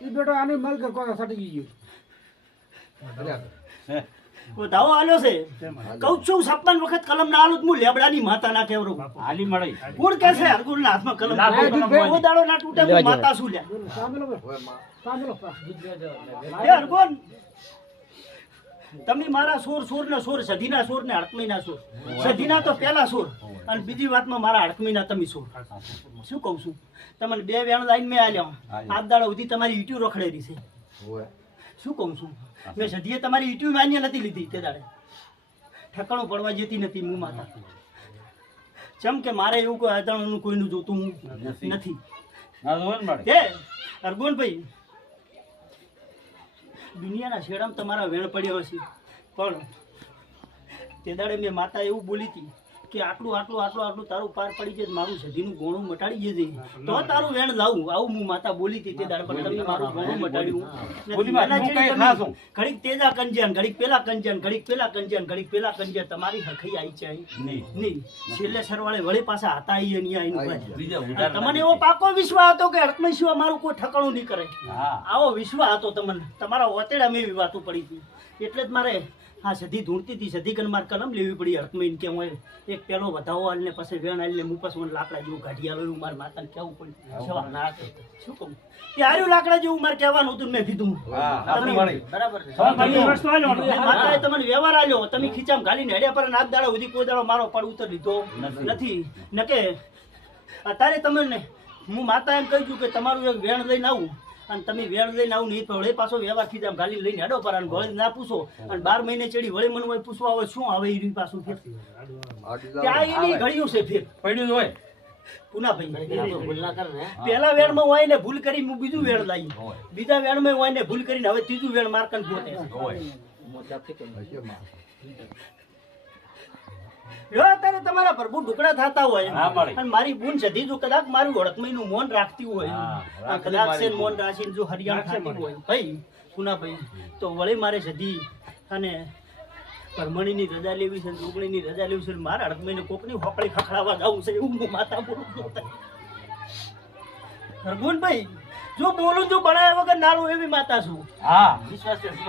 એ બેટો આની મલ કે કોઈ સટી ગયો દાવો આલ્યો છે કહું છું 56 વખત કલમ ના આલું હું લેબડાની માતા ના કેવરું હાલી મળે કોણ કહે છે હરગુલ ના હાથમાં કલમ ઓ દાડો ના તૂટે હું માતા શું લ્યા સાંભળો એ હરગુલ તમે મારા સોર ને સોર સધીના સોર ને હડકમીના સોર સધીના તો પહેલા સોર અને બીજી વાતમાં મારા હડકમીના તમે સોર શું કહું છું તમને 2 વેણ લાઈન મેં આલ્યા આજ દાડો સુધી તમારી ઈટ્યુ રખડેલી છે શું કહું છું મેં સધીએ તમારી ઈટ્યુ માન્ય નથી લીધી તે દાડે ઠકાણું પડવા જતી નથી હું માતા ચમ કે મારે એવું કોઈ અજાણું કોઈનું જોતું નથી હે અરગોનભાઈ દુનિયાના શેડામાં તમારા વેણ પડ્યો હશે પણ તે દાડે મેં માતા એવું બોલી હતી કે આટલું તારું પાર પડી જાય મારું સધીનું ગોણું મટાડી જજે તો તારું વેણ લાવું આવું હું માતા બોલી હતી તે દાડે પણ તમે મારું ગોણું મટાડ્યું ઘડીક તેજા કંજન ઘડીક પેલા કંજન ઘડીક પેલા કંજન ઘડીક પેલા કંજન તમારી હખઈ આવી છે નહીં છેલ્લે સરવાળે વળી પાછા હતા અહીંયા તમને એવો પાકો વિશ્વાસ હતો કે હડકમય સિવાય મારું કોઈ ઠકાણું નહીં કરે આવો વિશ્વાસ હતો તમને તમારા ઓતેડા મેં એવી વાતો પડી હતી એટલે જ મારે હા સધી ધૂણતી હતી સધી કન મારે કલમ લેવી પડી હડકમઈને કે હું એક પેલો વધાવો આલને પછી વેણ આલીને હું પછી મને લાકડા જેવું કાઢી આવેલું મારે માતાને કહેવું પડ્યું શું કહું કે આર્યું લાકડા જેવું મારે કહેવાનું હતું મેં કીધું બરાબર માતાએ તમને વ્યવહાર આલ્યો તમે ખીચામ ઘાલીને હેડ્યા પર નાક દાડો સુધી કોઈ દાડો મારો પડ ઉતર લીધો નથી ન કે અત્યારે તમને હું માતા એમ કહી કે તમારું એક વેણ લઈને આવું અને તમે વેણ લઈને આવું નહીં પણ વળી પાછો વ્યવહાર ખીચામ ઘાલી લઈને હેડો પર અને વળી ના પૂછો અને 12 મહિને ચડી વળી મને હોય પૂછવા આવે શું આવે એ પાછું ફેર ત્યાં એની ઘડિયું છે ફેર પડ્યું હોય પેલા વેણમાં હોય ને ભૂલ કરી હું બીજું વેણ લાવી બીજા વેણમાં હોય ને ભૂલ કરીને હવે ત્રીજું વેણ મારકન ગોતે અત્યારે તમારા પ્રભુ ઢુકડા થતા હોય અને મારી બૂન સધી જો કદાચ મારું હડકમયનું મૌન રાખતી હોય કદાચ છે મૌન રાખીને જો હરિયાણ થતી હોય ભાઈ પુનાભાઈ તો વળી મારે સધી અને પરમણીની રજા લેવી છે જોગણીની રજા લેવી છે મારા હડકમયને કોકની હોકળી ખખડાવવા જવું છે એવું હું માતા બોલું હરગુનભાઈ જો બોલું જો બનાવ્યા વગર નાનું એવી માતા છું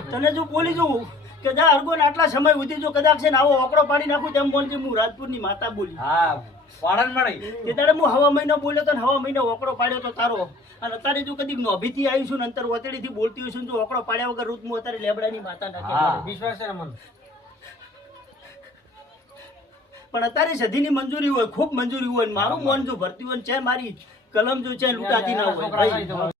તને જો બોલી જવું કે જા હરગોન આટલા સમય સુધી જો કદાચ છે ને આવો ઓકડો પાડી નાખું તેમ બોલજે હું રાજપુરની માતા બોલી તે દાડે હું હવા મહિનો બોલ્યો તો હવા મહિનો ઓકડો પાડ્યો તો તારો અને અત્યારે જો કદી નોભીથી આવી છું ને અંતર ઓતેડીથી બોલતી હોય છું જો ઓકડો પાડ્યા વગર રૂત હું અત્યારે લેબડાની માતા નાખે વિશ્વાસ છે મને પણ અત્યારે સધીની મંજૂરી હોય ખૂબ મંજૂરી હોય મારું મન જો ભરતી હોય છે મારી કલમ જો છે લૂંટાતી ના હોય